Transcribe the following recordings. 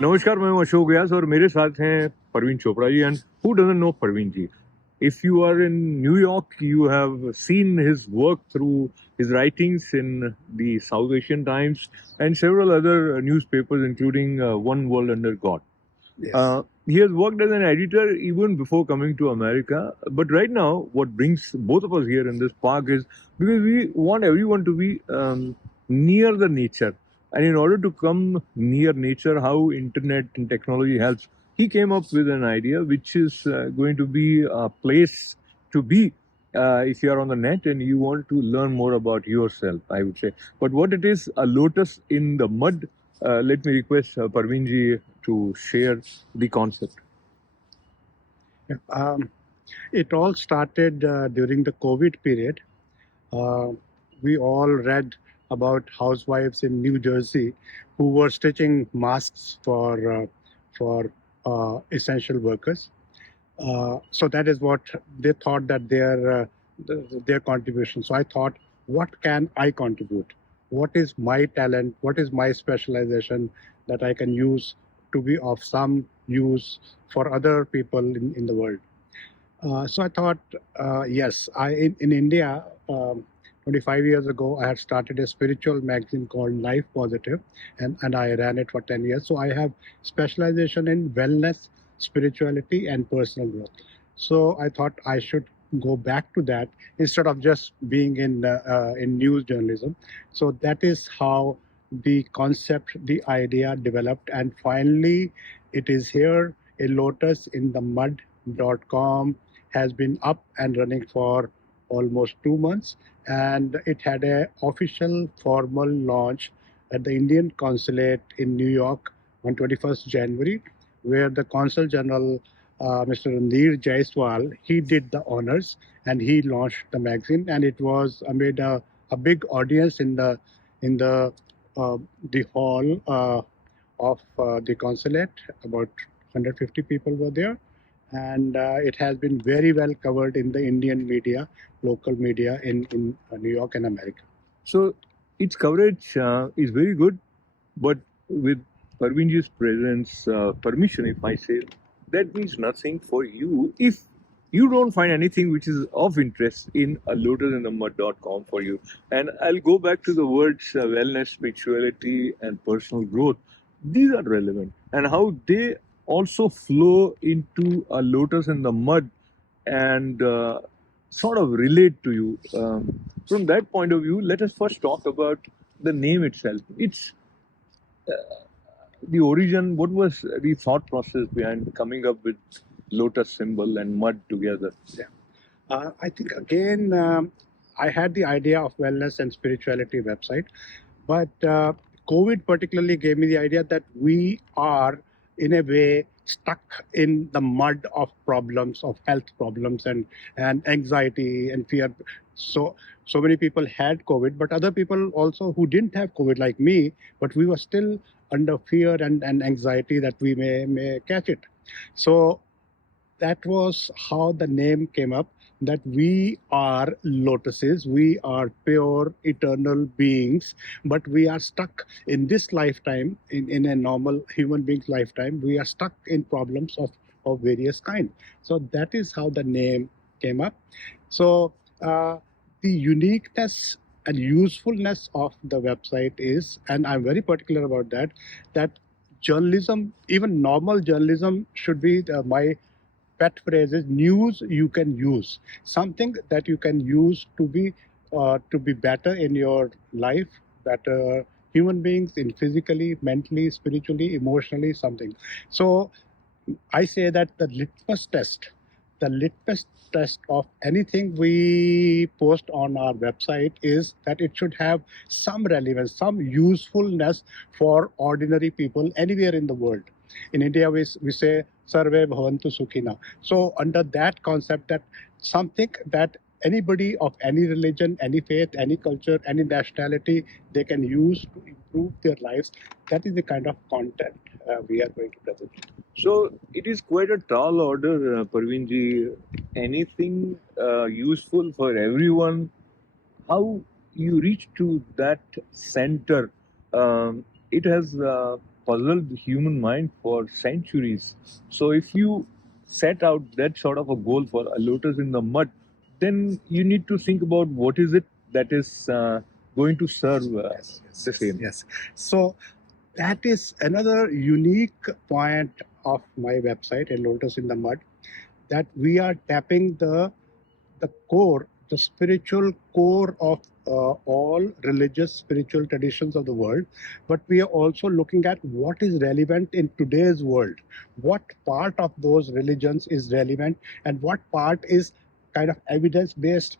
नमस्कार, मैं हूं अशोक व्यास और मेरे साथ हैं Parveen Chopra ji. And who doesn't know Parveen ji? If you are in New York, you have seen his work through his writings in the South Asian Times and several other newspapers, including One World Under God. Yes. He has worked as an editor even before coming to America. But right now, what brings both of us here in this park is because we want everyone to be near the nature. And in order to come near nature, how internet and technology helps, he came up with an idea which is going to be a place to be if you are on the net and you want to learn more about yourself, I would say. But what it is, a lotus in the mud. Let me request Parveen ji to share the concept. It all started during the COVID period. Uh, we all read about housewives in New Jersey who were stitching masks for essential workers. So that is what they thought that their contribution. So I thought, what can I contribute? What is my talent? What is my specialization that I can use to be of some use for other people in the world? So I thought, yes, in India, 25 years ago, I had started a spiritual magazine called Life Positive, and I ran it for 10 years. So I have specialization in wellness, spirituality, and personal growth. So I thought I should go back to that instead of just being in news journalism. So that is how the concept, the idea developed, and finally, it is here. A Lotus in the Mud.com has been up and running for almost 2 months, and it had a official formal launch at the Indian consulate in New York on 21st January, where the Consul General Mr. Randir Jaiswal, he did the honors and he launched the magazine, and it was made a big audience in the hall of the consulate. About 150 people were there, and it has been very well covered in the Indian media, local media in New York and America. So its coverage is very good, but with Parvinji's presence, permission, if I say, that means nothing for you if you don't find anything which is of interest in a lotusinthemud.com for you. And I'll go back to the words wellness, spirituality, and personal growth. These are relevant, and how they also flow into a lotus in the mud and sort of relate to you. From that point of view, let us first talk about the name itself. It's the origin. What was the thought process behind coming up with lotus symbol and mud together? Yeah. I think again, I had the idea of wellness and spirituality website, but COVID particularly gave me the idea that we are, in a way, stuck in the mud of problems, of health problems, and anxiety and fear. So many people had COVID, but other people also who didn't have COVID, like me, but we were still under fear and anxiety that we may catch it. So that was how the name came up, that we are lotuses, we are pure eternal beings, but we are stuck in this lifetime, in a normal human being's lifetime, we are stuck in problems of various kinds. So that is how the name came up. So the uniqueness and usefulness of the website is, and I'm very particular about that, that journalism, even normal journalism, should be my pet phrase is news you can use, something that you can use to be better in your life, better human beings in physically, mentally, spiritually, emotionally, something. So I say that the litmus test of anything we post on our website is that it should have some relevance, some usefulness for ordinary people anywhere in the world. In India, we say Sarve Bhavantu Sukhina. So under that concept, that something that anybody of any religion, any faith, any culture, any nationality, they can use to improve their lives. That is the kind of content we are going to present. So it is quite a tall order, Parveen ji. Anything useful for everyone. How you reach to that center? It has puzzled the human mind for centuries. So if you set out that sort of a goal for a lotus in the mud, then you need to think about what is it that is going to serve the same. Yes. So that is another unique point of my website, A Lotus in the Mud, that we are tapping the core, the spiritual core of all religious spiritual traditions of the world, but we are also looking at what is relevant in today's world. What part of those religions is relevant, and what part is kind of evidence based,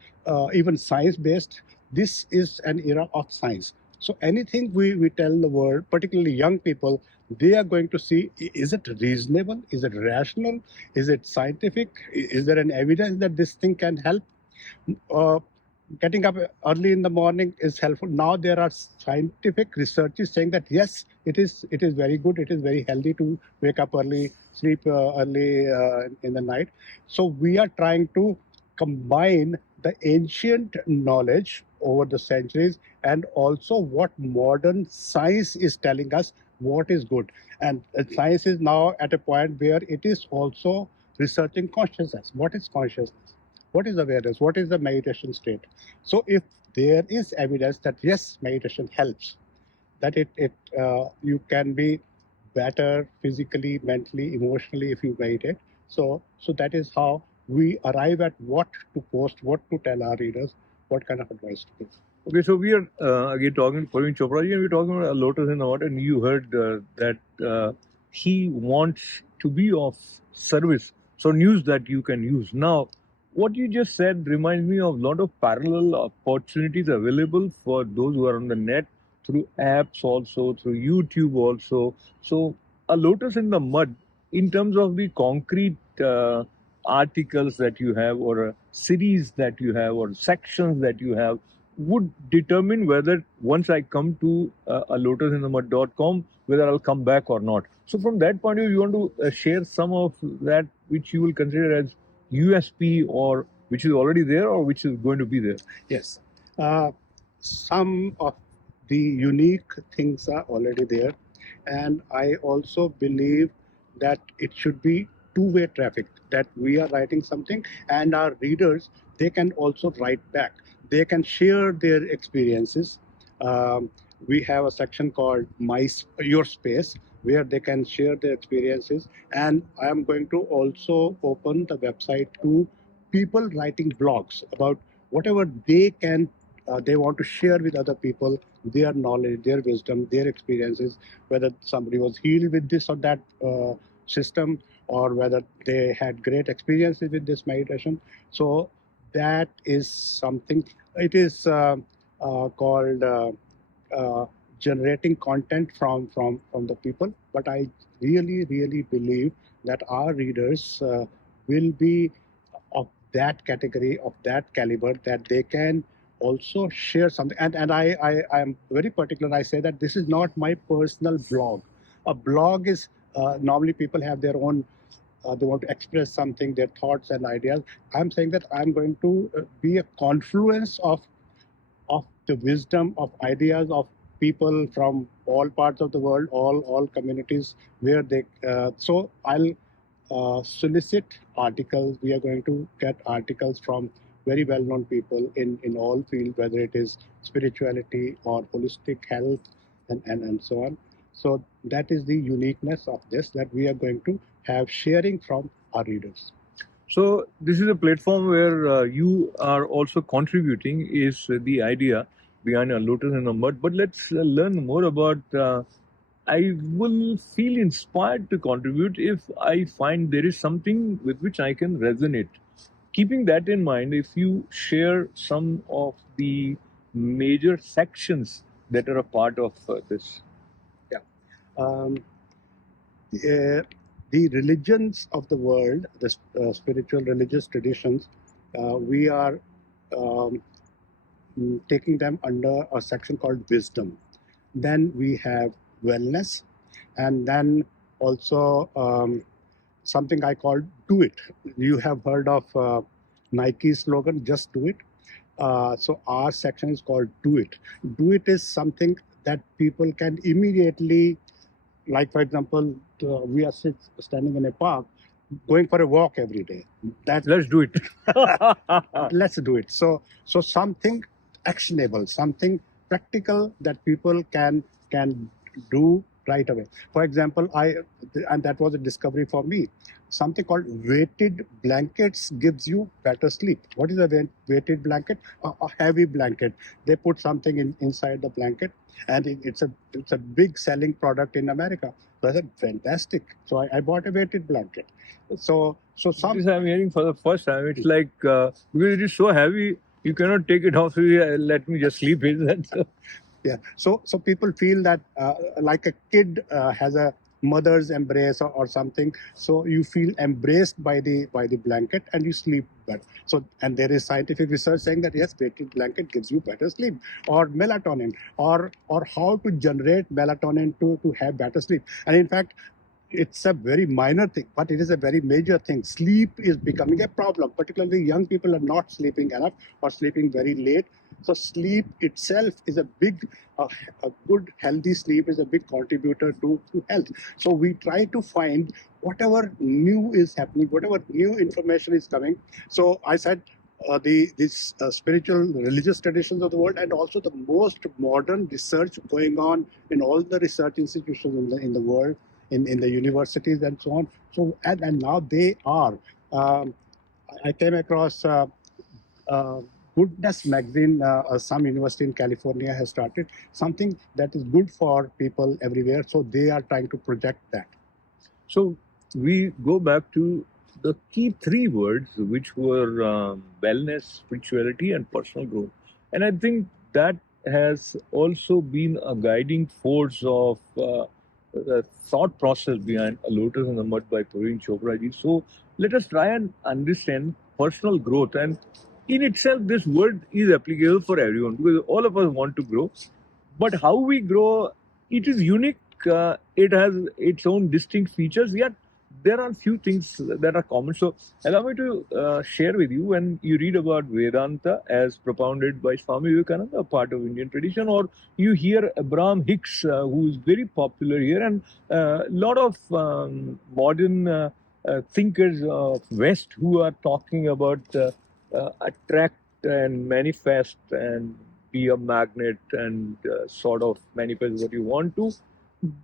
even science based. This is an era of science. So anything we tell the world, particularly young people, they are going to see, is it reasonable? Is it rational? Is it scientific? Is there an evidence that this thing can help? Uh, Getting up early in the morning is helpful. Now there are scientific researches saying that yes, it is very good. It is very healthy to wake up early, sleep early in the night. So we are trying to combine the ancient knowledge over the centuries and also what modern science is telling us what is good. And science is now at a point where it is also researching consciousness. What is consciousness? What is awareness? What is the meditation state? So if there is evidence that yes, meditation helps, that you can be better physically, mentally, emotionally if you meditate. So that is how we arrive at what to post, what to tell our readers, what kind of advice to give. Okay, so we are again talking to Praveen Chopra, and we're talking about a Lotus in the Water, and you heard that he wants to be of service. So news that you can use. Now, what you just said reminds me of a lot of parallel opportunities available for those who are on the net through apps also, through YouTube also. So a Lotus in the Mud, in terms of the concrete articles that you have, or a series that you have, or sections that you have, would determine whether once I come to a lotusinthemud.com, whether I'll come back or not. So from that point of view, you want to share some of that which you will consider as USP, or which is already there, or which is going to be there? Yes. Some of the unique things are already there. And I also believe that it should be two-way traffic, that we are writing something and our readers, they can also write back. They can share their experiences. Um, we have a section called Your Space, where they can share their experiences. And I am going to also open the website to people writing blogs about whatever they want to share with other people, their knowledge, their wisdom, their experiences, whether somebody was healed with this or that system, or whether they had great experiences with this meditation. So that is something. It is called generating content from the people. But I really believe that our readers will be of that category, of that caliber, that they can also share something. And I am very particular. I say that this is not my personal blog. A blog is normally people have their own. They want to express something, their thoughts and ideas. I'm saying that I'm going to be a confluence of the wisdom of ideas of people from all parts of the world, all communities, where they. So I'll solicit articles. We are going to get articles from very well-known people in all fields, whether it is spirituality or holistic health and so on. So that is the uniqueness of this, that we are going to have sharing from our readers. So this is a platform where you are also contributing, is the idea behind a Lotus in the Mud. But let's learn more about. I will feel inspired to contribute if I find there is something with which I can resonate. Keeping that in mind, if you share some of the major sections that are a part of this. Yeah. Um, the religions of the world, the spiritual religious traditions, we are um, taking them under a section called wisdom. Then we have wellness, and then also something I call do it. You have heard of Nike slogan, just do it. So our section is called do it. Do it is something that people can immediately like for example, we are standing in a park, going for a walk every day. That Let's do it. let's do it. So something actionable, something practical that people can do right away. For example, and that was a discovery for me. Something called weighted blankets gives you better sleep. What is a weighted blanket? A heavy blanket. They put something inside the blanket, and it's a big selling product in America. So I said, fantastic. So I bought a weighted blanket. So some This I'm hearing for the first time. It's like because it is so heavy, you cannot take it off. So let me just sleep in that. yeah. So people feel that like a kid has a mother's embrace or something. So you feel embraced by the blanket and you sleep better. So and there is scientific research saying that yes, weighted blanket gives you better sleep, or melatonin, or how to generate melatonin to have better sleep. And in fact, it's a very minor thing, but it is a very major thing. Sleep is becoming a problem. Particularly young people are not sleeping enough or sleeping very late. So sleep itself is a big, a good healthy sleep is a big contributor to health. So we try to find whatever new is happening, whatever new information is coming. So I said these spiritual religious traditions of the world, and also the most modern research going on in all the research institutions in the world, in the universities and so on. So and now they are. I came across Goodness magazine. Some university in California has started something that is good for people everywhere. So they are trying to project that. So we go back to the key three words, which were wellness, spirituality, and personal growth. And I think that has also been a guiding force of the thought process behind A Lotus in the Mud by Praveen Chopra ji. So let us try and understand personal growth. And in itself, this word is applicable for everyone because all of us want to grow. But how we grow, it is unique. It has its own distinct features. Yet there are few things that are common. So allow me to share with you. When you read about Vedanta as propounded by Swami Vivekananda, a part of Indian tradition, or you hear Abraham Hicks, who is very popular here, and a lot of modern thinkers of West who are talking about attract and manifest and be a magnet and sort of manifest what you want to.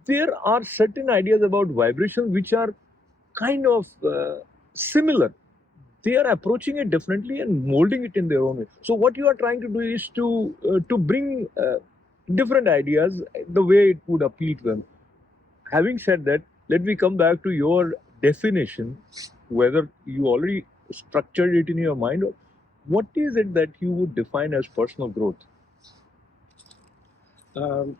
There are certain ideas about vibration which are kind of similar. They are approaching it differently and molding it in their own way. So what you are trying to do is to bring different ideas the way it would appeal to them. Having said that, let me come back to your definition, whether you already structured it in your mind, or what is it that you would define as personal growth? Um,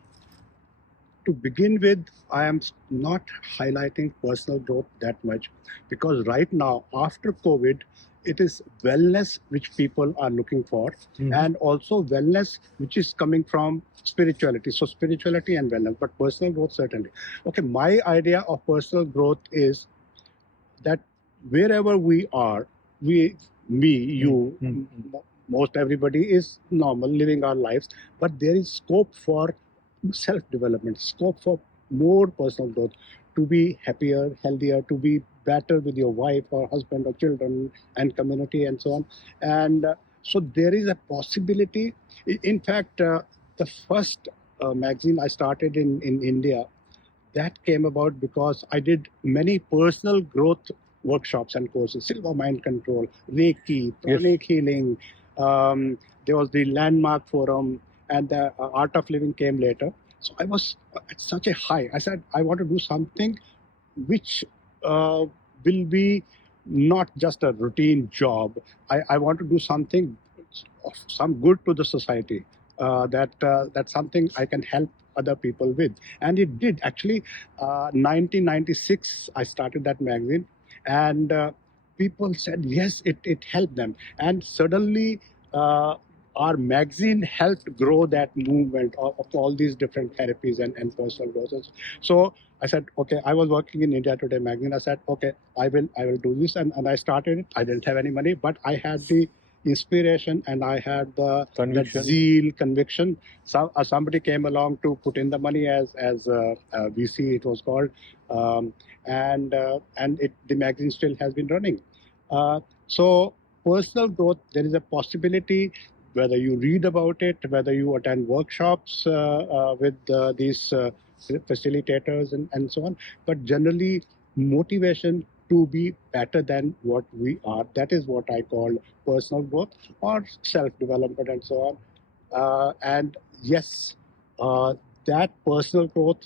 to begin with, I am not highlighting personal growth that much because right now, after COVID, it is wellness which people are looking for, and also wellness which is coming from spirituality. So, spirituality and wellness, but personal growth certainly. Okay, my idea of personal growth is that wherever we are, you, most everybody is normal living our lives, but there is scope for self-development, scope for more personal growth, to be happier, healthier, to be better with your wife or husband or children and community and so on. And so there is a possibility. In fact, the first magazine I started in India, that came about because I did many personal growth workshops and courses, silver mind control, Reiki, pranic healing. There was the landmark forum, and the art of living came later. So I was at such a high. I said, I want to do something which will be not just a routine job. I want to do something of some good to the society. That's something I can help other people with, and it did actually. 1996, I started that magazine, and people said yes, it helped them, and suddenly. Our magazine helped grow that movement of all these different therapies and personal growth. So I said, okay, I was working in India Today magazine. I said, okay, I will do this, and I started it. I didn't have any money, but I had the inspiration and I had that Conviction. zeal, conviction. Somebody came along to put in the money as VC, it was called, and the magazine still has been running. So personal growth, there is a possibility, whether you read about it, whether you attend workshops with these facilitators and so on, but generally motivation to be better than what we are. That is what I call personal growth or self-development and so on. And yes, that personal growth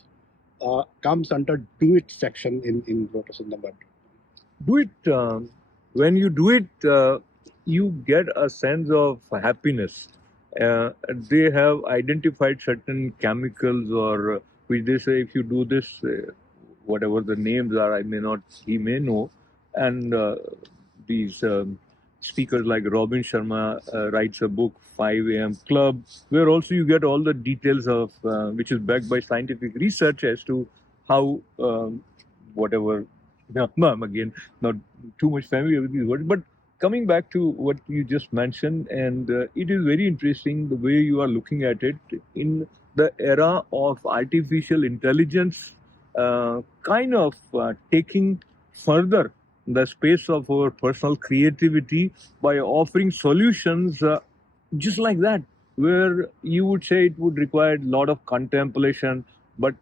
comes under do it section in Lotus in the Mud. Do it. When you do it, you get a sense of happiness. They have identified certain chemicals, or which they say if you do this, whatever the names are, I may not, he may know, and these speakers like Robin Sharma writes a book 5 a.m. Club, where also you get all the details of which is backed by scientific research as to how whatever. No, I'm again not too much familiar with these words, but coming back to what you just mentioned, and it is very interesting the way you are looking at it in the era of artificial intelligence, kind of taking further the space of our personal creativity by offering solutions just like that, where you would say it would require a lot of contemplation, but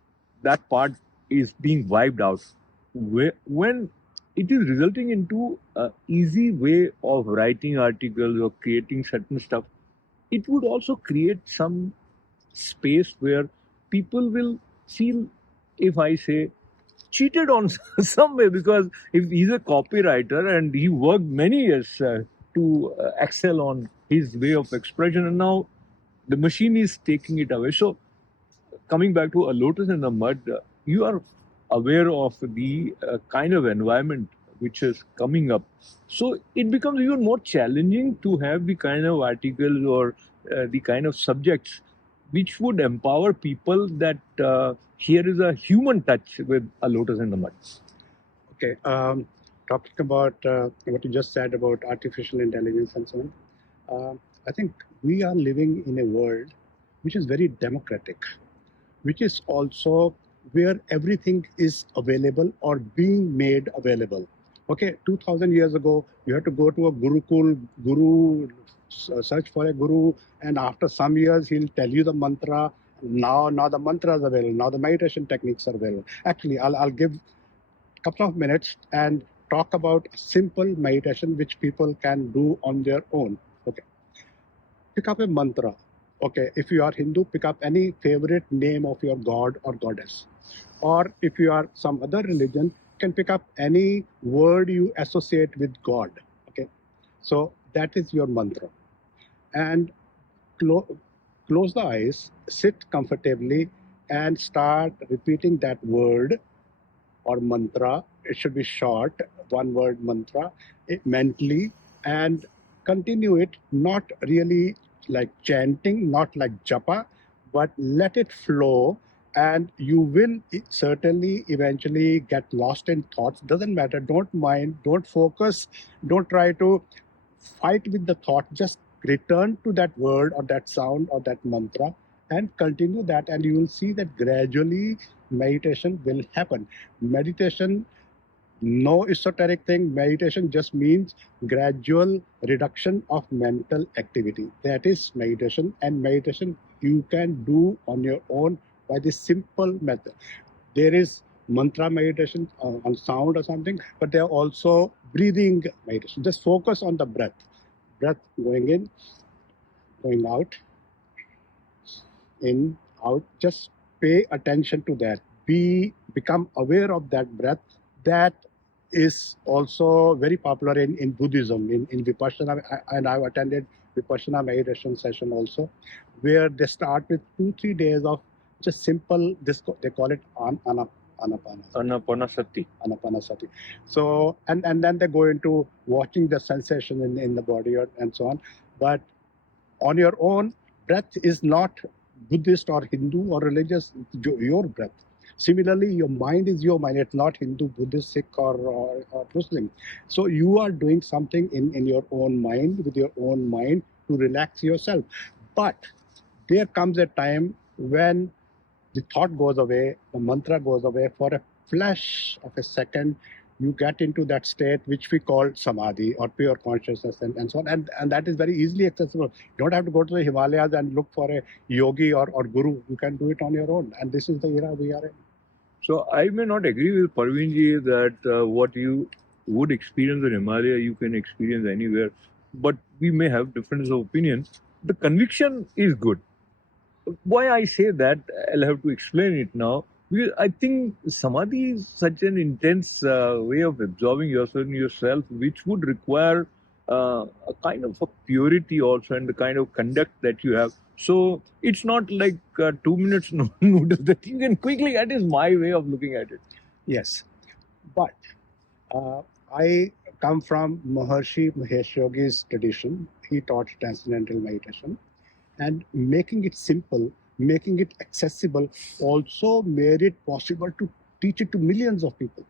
that part is being wiped out. When it is resulting into an easy way of writing articles or creating certain stuff, it would also create some space where people will feel, if I say, cheated on some way, because if he's a copywriter and he worked many years to excel on his way of expression, and now the machine is taking it away. So coming back to a Lotus in the Mud, you are aware of the kind of environment which is coming up. So it becomes even more challenging to have the kind of articles or the kind of subjects which would empower people that here is a human touch with a Lotus in the Mud. Okay, talking about what you just said about artificial intelligence and so on, I think we are living in a world which is very democratic, which is also where everything is available or being made available. Okay, 2000 years ago, you had to go to a guru, search for a guru, and after some years, he'll tell you the mantra. Now the mantras are available. Now the meditation techniques are available. Actually, I'll give a couple of minutes and talk about simple meditation which people can do on their own. Okay, pick up a mantra. Okay, if you are Hindu, pick up any favorite name of your god or goddess. Or if you are some other religion, you can pick up any word you associate with God. Okay, so that is your mantra. And close the eyes, sit comfortably, and start repeating that word or mantra. It should be short, one word mantra, mentally, and continue it, not really like chanting, not like japa, but let it flow. And you will certainly eventually get lost in thoughts. Doesn't matter. Don't mind. Don't focus. Don't try to fight with the thought. Just return to that word or that sound or that mantra and continue that, and you will see that gradually meditation will happen. Meditation, no esoteric thing. Meditation just means gradual reduction of mental activity. That is meditation, and meditation you can do on your own by this simple method. There is mantra meditation on sound or something, but there are also breathing meditation. Just focus on the breath. Breath going in, going out, in, out. Just pay attention to that. Become aware of that breath. That is also very popular in Buddhism, in Vipassana, and I've attended Vipassana meditation session also, where they start with 2-3 days of just simple, this they call it Anapanasati. anapanasati. So, and then they go into watching the sensation in the body and so on. But on your own, breath is not Buddhist or Hindu or religious, your breath. Similarly, your mind is your mind. It's not Hindu, Buddhist, Sikh, or Muslim. So you are doing something in your own mind, with your own mind, to relax yourself. But there comes a time when the thought goes away, the mantra goes away. For a flash of a second, you get into that state which we call samadhi or pure consciousness, and so on. And that is very easily accessible. You don't have to go to the Himalayas and look for a yogi or guru. You can do it on your own. And this is the era we are in. So I may not agree with Praveen ji that what you would experience in Himalaya, you can experience anywhere. But we may have difference of opinion. The conviction is good. Why I say that, I'll have to explain it now. Because I think samadhi is such an intense way of absorbing yourself in yourself, which would require a kind of a purity also and the kind of conduct that you have. So it's not like 2 minutes noodles that you can quickly. That is my way of looking at it. Yes. But I come from Maharshi Mahesh Yogi's tradition. He taught transcendental meditation. And making it simple, making it accessible, also made it possible to teach it to millions of people.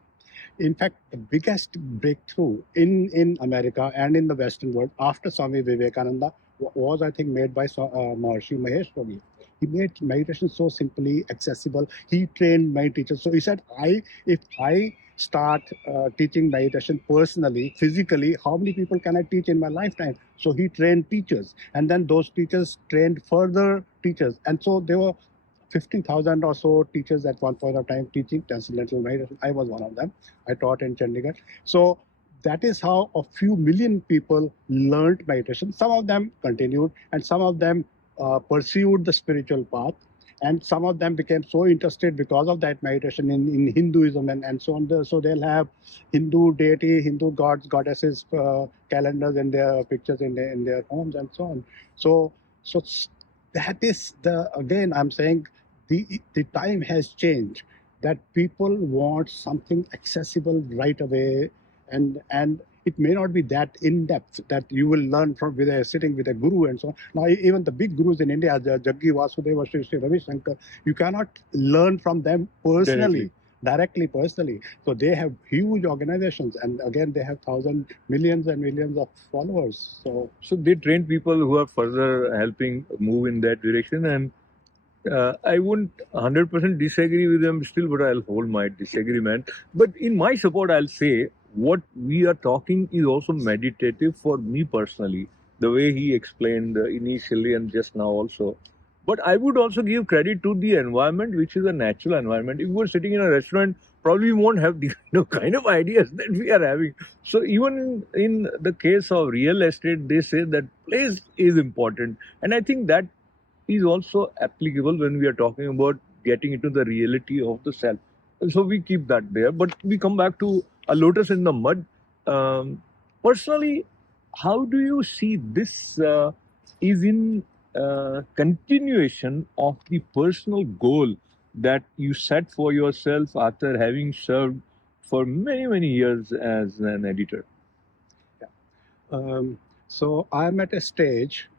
In fact, the biggest breakthrough in America and in the Western world after Swami Vivekananda was, I think, made by Maharshi Mahesh Yogi. He made meditation so simply accessible. He trained my teachers. So he said, if I start teaching meditation personally, physically, how many people can I teach in my lifetime? So he trained teachers, and then those teachers trained further teachers, and so there were 15,000 or so teachers at one point of time teaching transcendental meditation. I was one of them. I taught in Chandigarh. So that is how a few million people learned meditation. Some of them continued, and some of them pursued the spiritual path. And some of them became so interested because of that meditation in Hinduism and so on. So they'll have Hindu deity, Hindu gods, goddesses, calendars in their pictures in their homes and so on. So that is again, I'm saying the time has changed, that people want something accessible right away, and it may not be that in depth that you will learn from sitting with a guru and so on. Now, even the big gurus in India, the Jaggi Vasudeva, Sri Ravi Shankar, you cannot learn from them personally. Directly, personally. So they have huge organizations, and again, they have thousands, millions and millions of followers. So they train people who are further helping move in that direction, and I wouldn't 100% disagree with them still, but I'll hold my disagreement. But in my support, I'll say what we are talking is also meditative for me personally, the way he explained initially and just now also. But I would also give credit to the environment, which is a natural environment. If we were sitting in a restaurant, probably we won't have the kind of ideas that we are having. So even in the case of real estate, they say that place is important. And I think that is also applicable when we are talking about getting into the reality of the self. And so we keep that there. But we come back to a lotus in the mud. Personally, how do you see this is in continuation of the personal goal that you set for yourself after having served for many, many years as an editor? So I'm at a stage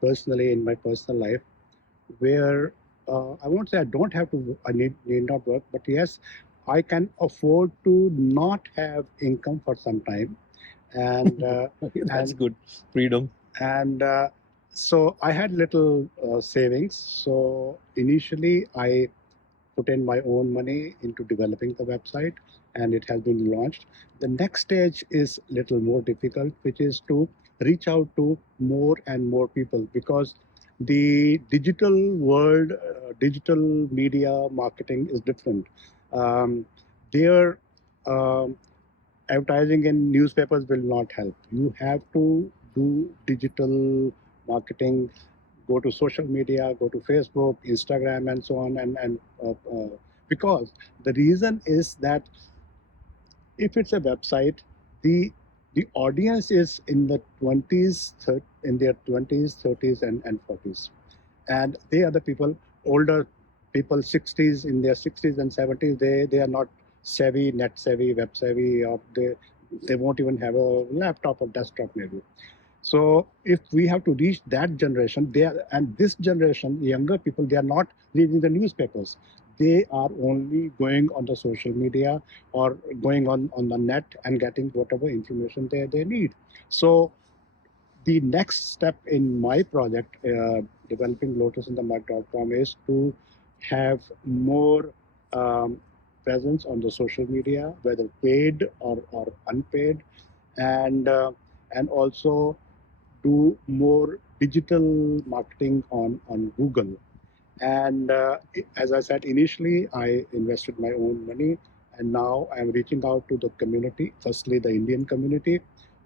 personally in my personal life where I won't say I don't have to, I need not work, but yes, I can afford to not have income for some time. And That's good. Freedom. And so I had little savings. So initially I put in my own money into developing the website, and it has been launched. The next stage is little more difficult, which is to reach out to more and more people, because the digital world, digital media marketing is different. Their advertising in newspapers will not help. You have to do digital marketing, go to social media, go to Facebook, Instagram, and so on. Because the reason is that if it's a website, the audience is in the 20s, in their 20s, 30s, and 40s, and they are the people, older people, 60s, in their 60s and 70s. They are not savvy, net savvy, web savvy, or they won't even have a laptop or desktop maybe. So if we have to reach that generation, and this generation, younger people, they are not reading the newspapers. they are only going on the social media or going on the net and getting whatever information they need. So the next step in my project, developing lotusinthemud.com, is to have more presence on the social media, whether paid or unpaid, and also do more digital marketing on Google. And as I said initially, I invested my own money, and now I'm reaching out to the community, firstly the Indian community,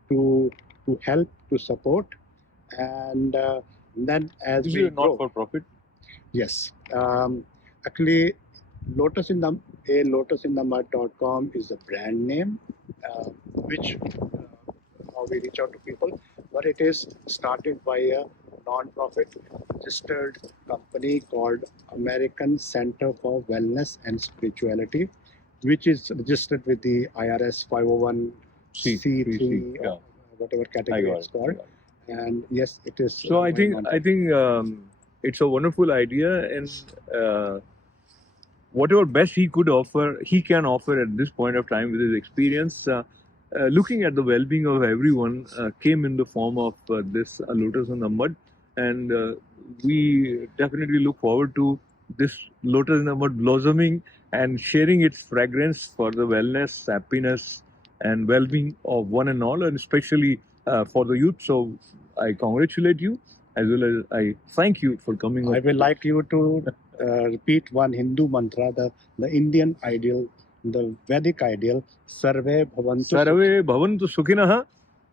to help, to support, and then as This we is not grow. for profit. Yes, actually, Lotus in the lotusinthemud.com is the brand name, which how we reach out to people, but it is started by a non-profit registered company called American Center for Wellness and Spirituality, which is registered with the IRS 501c3, Yeah, whatever I category got it's it. called. And yes, it is So I going think on. it's a wonderful idea, and whatever best he could offer, he can offer at this point of time with his experience. Looking at the well-being of everyone came in the form of this Lotus in the Mud, and we definitely look forward to this Lotus in the Mud blossoming and sharing its fragrance for the wellness, happiness, and well-being of one and all, and especially for the youth. So I congratulate you as well as I thank you for coming up. I will like you to repeat one Hindu mantra, the Indian ideal, the Vedic ideal, Sarve Bhavantu सर्वे भवन्तु सुखिनः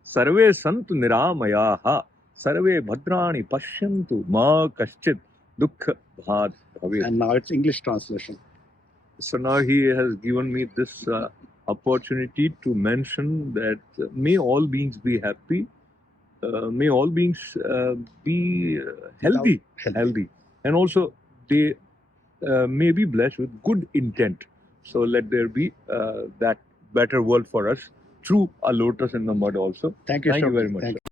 सर्वे सन्तु निरामयाः सर्वे भद्राणि पश्यन्तु मा कश्चित् दुःख भाग् भवेत्. And now it's English translation. So now he has given me this opportunity to mention that may all beings be happy, may all beings be healthy, and also they may be blessed with good intent. So let there be that better world for us through a lotus in the mud also. Thank you, Thank you Ashok. very much. Thank sir. you.